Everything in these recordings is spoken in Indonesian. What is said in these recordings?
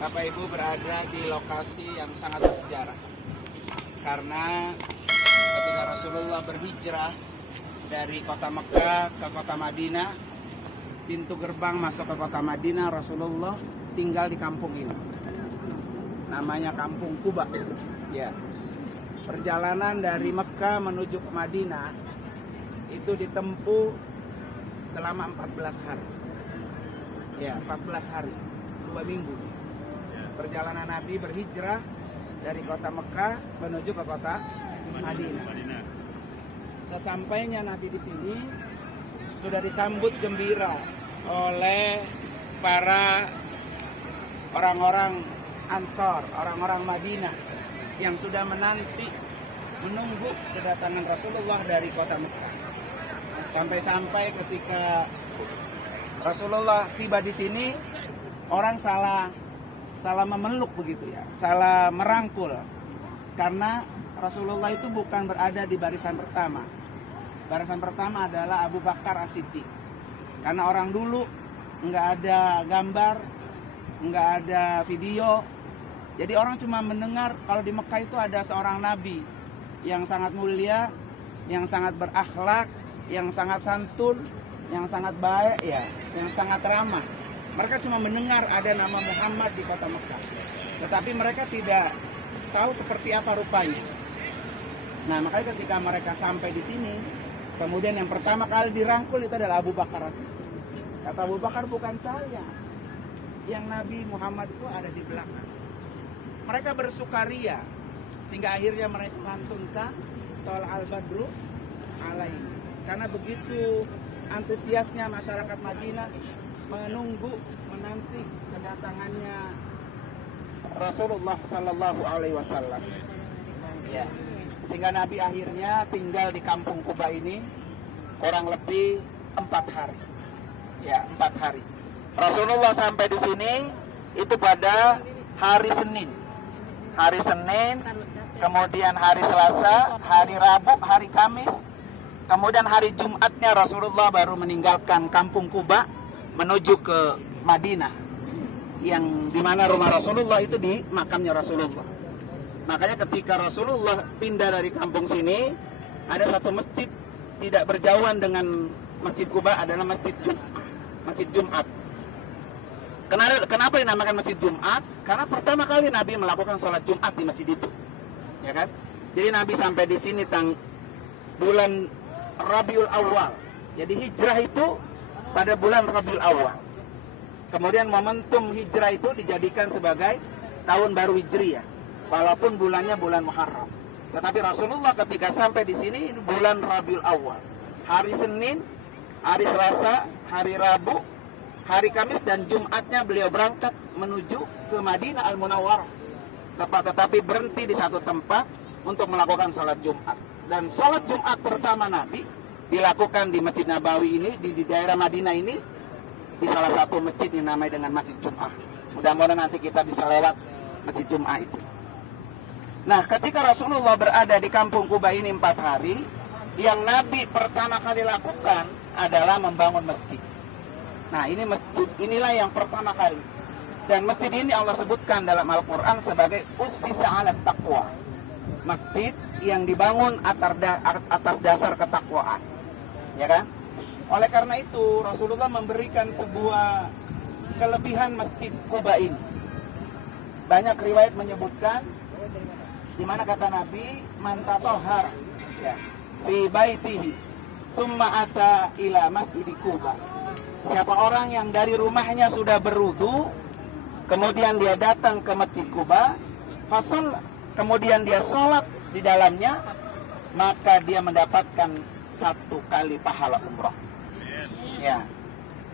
Bapak Ibu berada di lokasi yang sangat bersejarah. Karena ketika Rasulullah berhijrah dari kota Mekah ke kota Madinah, pintu gerbang masuk ke kota Madinah, Rasulullah tinggal di kampung ini. Namanya Kampung Quba. Ya. Perjalanan dari Mekah menuju ke Madinah itu ditempuh selama 14 hari. Ya, 14 hari, 2 minggu. Perjalanan Nabi berhijrah dari kota Mekah menuju ke kota Madinah. Sesampainya Nabi di sini sudah disambut gembira oleh para orang-orang Ansor, orang-orang Madinah yang sudah menunggu kedatangan Rasulullah dari kota Mekah. Sampai-sampai ketika Rasulullah tiba di sini, orang salah memeluk begitu ya, salah merangkul. Karena Rasulullah itu bukan berada di barisan pertama. Barisan pertama adalah Abu Bakar As-Siddiq. Karena orang dulu nggak ada gambar, nggak ada video. Jadi orang cuma mendengar kalau di Mekah itu ada seorang nabi yang sangat mulia, yang sangat berakhlak, yang sangat santun, yang sangat baik ya, yang sangat ramah. Mereka cuma mendengar ada nama Muhammad di kota Mekah. Tetapi mereka tidak tahu seperti apa rupanya. Nah, makanya ketika mereka sampai di sini, kemudian yang pertama kali dirangkul itu adalah Abu Bakar As-Siddiq. Kata Abu Bakar, bukan saya. Yang Nabi Muhammad itu ada di belakang. Mereka bersukaria sehingga akhirnya mereka lantunkan Tol Al-Badru Alaih. Karena begitu antusiasnya masyarakat Madinah menanti kedatangannya Rasulullah Sallallahu Alaihi Wasallam. Ya. Sehingga Nabi akhirnya tinggal di Kampung Quba ini kurang lebih 4 hari. Ya, 4 hari. Rasulullah sampai di sini itu pada hari Senin. Hari Senin, kemudian hari Selasa, hari Rabu, hari Kamis, kemudian hari Jumatnya Rasulullah baru meninggalkan Kampung Quba menuju ke Madinah, yang dimana rumah Rasulullah itu di makamnya Rasulullah. Makanya ketika Rasulullah pindah dari kampung sini, ada satu masjid tidak berjauhan dengan Masjid Quba adalah Masjid Jumat. Kenapa dinamakan Masjid Jumat? Karena pertama kali Nabi melakukan sholat Jumat di masjid itu, ya kan? Jadi Nabi sampai di sini bulan Rabiul Awal. Jadi hijrah itu pada bulan Rabiul Awal. Kemudian momentum hijrah itu dijadikan sebagai tahun baru Hijriah, walaupun bulannya bulan Muharram. Tetapi Rasulullah ketika sampai di sini bulan Rabiul Awal. Hari Senin, hari Selasa, hari Rabu, hari Kamis dan Jumatnya beliau berangkat menuju ke Madinah Al-Munawwarah. Tetapi berhenti di satu tempat untuk melakukan sholat Jumat. Dan sholat Jumat pertama Nabi dilakukan di Masjid Nabawi ini, di daerah Madinah ini, di salah satu masjid yang namanya dengan Masjid Jum'ah. Mudah-mudahan nanti kita bisa lewat Masjid Jum'ah itu. Nah, ketika Rasulullah berada di Kampung Quba ini 4 hari, yang Nabi pertama kali lakukan adalah membangun masjid. Nah, ini masjid, inilah yang pertama kali. Dan masjid ini Allah sebutkan dalam Al-Quran sebagai ussisa 'alat taqwa. Masjid yang dibangun atas dasar ketakwaan. Ya kan? Oleh karena itu Rasulullah memberikan sebuah kelebihan Masjid Quba ini. Banyak riwayat menyebutkan di mana kata Nabi, man tatahhar ya fi baitihi summa ata ila Masjid Quba. Siapa orang yang dari rumahnya sudah berwudu, kemudian dia datang ke Masjid Quba, fasol, kemudian dia sholat di dalamnya, maka dia mendapatkan 1 kali pahala umrah. Ya.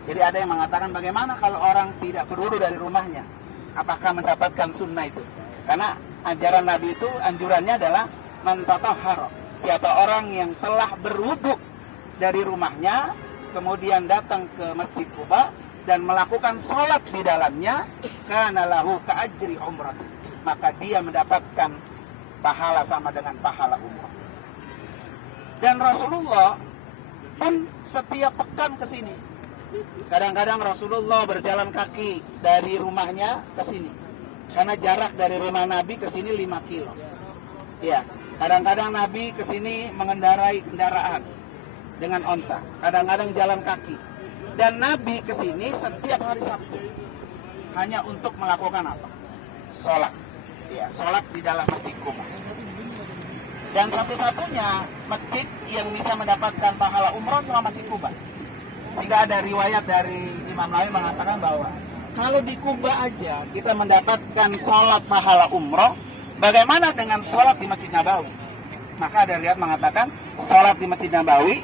Jadi ada yang mengatakan bagaimana kalau orang tidak berwudu dari rumahnya? Apakah mendapatkan sunnah itu? Karena ajaran Nabi itu anjurannya adalah man tatahhar. Siapa orang yang telah berwudu dari rumahnya, kemudian datang ke Masjid Quba dan melakukan sholat di dalamnya, kana lahu ka'ajri umrah. Maka dia mendapatkan pahala sama dengan pahala umrah. Dan Rasulullah pun setiap pekan ke sini. Kadang-kadang Rasulullah berjalan kaki dari rumahnya ke sini. Karena jarak dari rumah Nabi ke sini 5 kilo. Ya, kadang-kadang Nabi ke sini mengendarai kendaraan dengan onta, kadang-kadang jalan kaki. Dan Nabi ke sini setiap hari Sabtu hanya untuk melakukan apa? Sholat. Ya, sholat di dalam Masjid Quba. Dan satu-satunya masjid yang bisa mendapatkan pahala umroh cuma Masjid Quba. Sehingga ada riwayat dari Imam Nawawi mengatakan bahwa kalau di Kuba aja kita mendapatkan sholat pahala umroh, bagaimana dengan sholat di Masjid Nabawi? Maka ada riwayat mengatakan sholat di Masjid Nabawi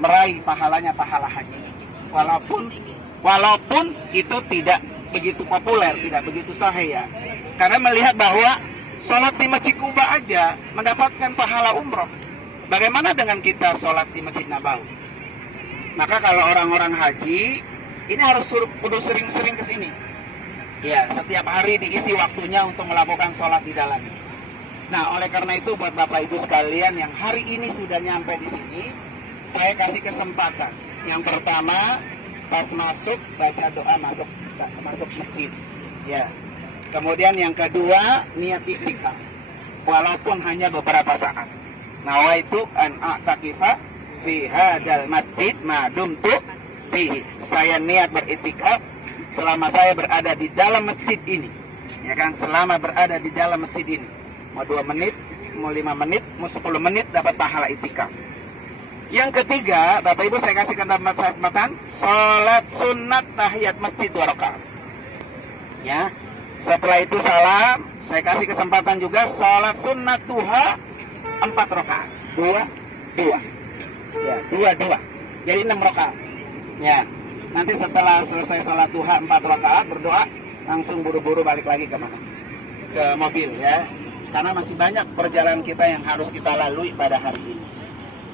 meraih pahalanya pahala haji. Walaupun itu tidak begitu populer, tidak begitu sahih ya. Karena melihat bahwa sholat di Masjid Kuba aja mendapatkan pahala umroh, bagaimana dengan kita sholat di Masjid Nabawi? Maka kalau orang-orang haji ini harus kudu sering-sering ke sini. Ya, setiap hari diisi waktunya untuk melakukan sholat di dalamnya. Nah, oleh karena itu buat Bapak Ibu sekalian yang hari ini sudah nyampe di sini, saya kasih kesempatan. Yang pertama, pas masuk baca doa masuk masjid. Ya. Kemudian yang kedua, niat iktikaf. Walaupun hanya beberapa saat. Nawaitu an a'takifa fi hadzal masjid ma dumtu fihi. Saya niat beriktikaf selama saya berada di dalam masjid ini. Ya kan, selama berada di dalam masjid ini. Mau 2 menit, mau 5 menit, mau 10 menit dapat pahala iktikaf. Yang ketiga, Bapak Ibu saya kasih kesempatan salat sunat tahiyat masjid 2 rakaat. Ya. Setelah itu salam, saya kasih kesempatan juga salat sunat duha 4 rakaat. 2. Ya, 2. Jadi 6 rakaat. Ya. Nanti setelah selesai salat duha 4 rakaat berdoa, langsung buru-buru balik lagi ke mana? Ke mobil ya. Karena masih banyak perjalanan kita yang harus kita lalui pada hari ini.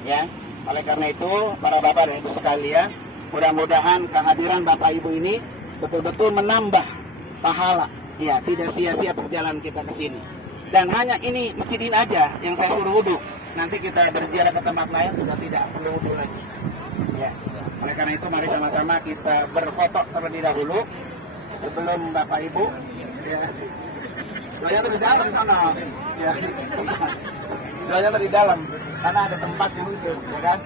Ya. Oleh karena itu, para Bapak dan Ibu sekalian, mudah-mudahan kehadiran Bapak Ibu ini betul-betul menambah pahala. Ya, tidak sia-sia perjalanan kita ke sini. Dan hanya ini masjid ini aja yang saya suruh wudhu. Nanti kita berziarah ke tempat lain sudah tidak perlu wudhu lagi. Ya. Oleh karena itu mari sama-sama kita berfoto terlebih dahulu sebelum Bapak Ibu. Ya. Doanya di dalam sana. Ya. Doanya di dalam karena ada tempat yang khusus, ya kan?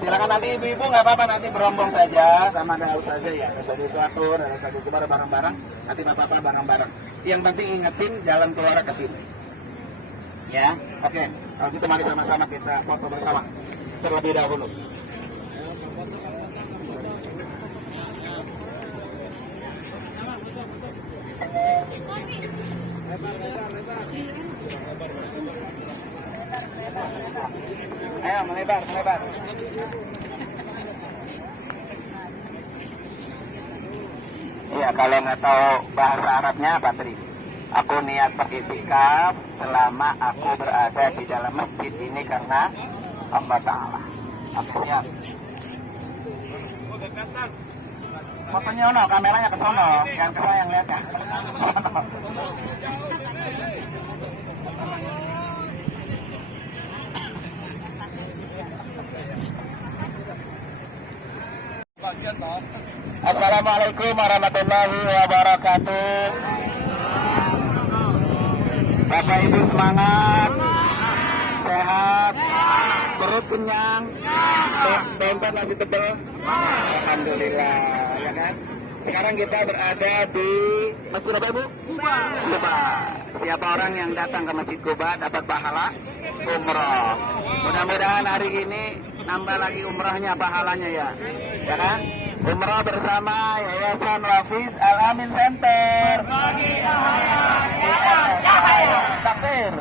Silakan nanti ibu-ibu nggak apa-apa, nanti berombong saja sama ada saja ya, ada satu ada satu coba bareng-bareng, nanti bapak-bapak bareng-bareng. Yang penting ingetin jalan keluar ke sini. Ya, oke. Kalau gitu mari sama-sama kita foto bersama terlebih dahulu. Ayo melebar. Iya, kalau nggak tahu bahasa Arabnya apa tadi? Aku niat beriktikaf selama aku berada di dalam masjid ini karena Allah Ta'ala. Oke, siap. Fotonya ono, kameranya ke sono, jangan ke saya yang lihat ya. Assalamualaikum warahmatullahi wabarakatuh. Bapak Ibu semangat, sehat, perut kenyang, dompet masih tebel. Alhamdulillah, ya kan? Sekarang kita berada di Masjid apa Ibu? Kuba. Siapa orang yang datang ke Masjid Kuba dapat pahala umroh. Mudah-mudahan hari ini nambah lagi umrohnya, pahalanya ya. Ya kan? Umroh bersama Yayasan Wafiz Al-Amin Center. Takbir.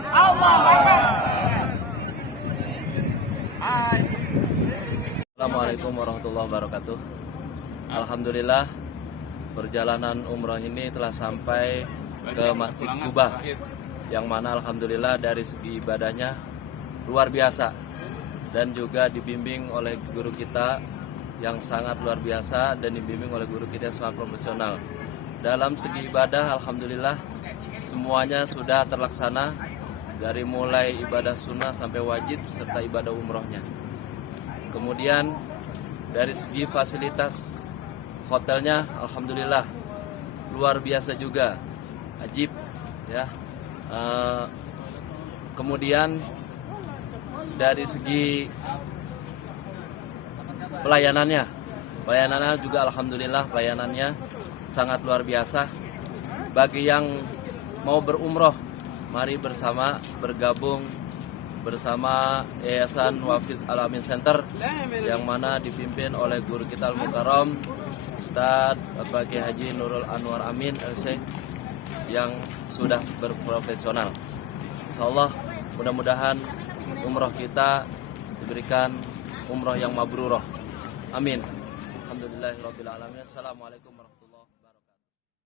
Assalamualaikum warahmatullahi wabarakatuh. Alhamdulillah perjalanan umroh ini telah sampai ke Masjid Kuba, yang mana alhamdulillah dari segi ibadahnya luar biasa dan juga dibimbing oleh guru kita yang sangat luar biasa dan dibimbing oleh guru kita yang sangat profesional. Dalam segi ibadah alhamdulillah semuanya sudah terlaksana, dari mulai ibadah sunnah sampai wajib serta ibadah umrohnya. Kemudian dari segi fasilitas hotelnya alhamdulillah luar biasa juga, ajib ya. Kemudian dari segi pelayanannya juga alhamdulillah pelayanannya sangat luar biasa. Bagi yang mau berumroh, mari bersama bergabung bersama Yayasan Wafiz Al-Amin Center yang mana dipimpin oleh guru kita Al-Mukarram Ustadz Bapak Kiai Haji Nurul Anwar Amin LC yang sudah berprofesional. Insyaallah mudah-mudahan umroh kita diberikan umroh yang mabrurah. Amin. Alhamdulillahirabbil alamin. Assalamualaikum.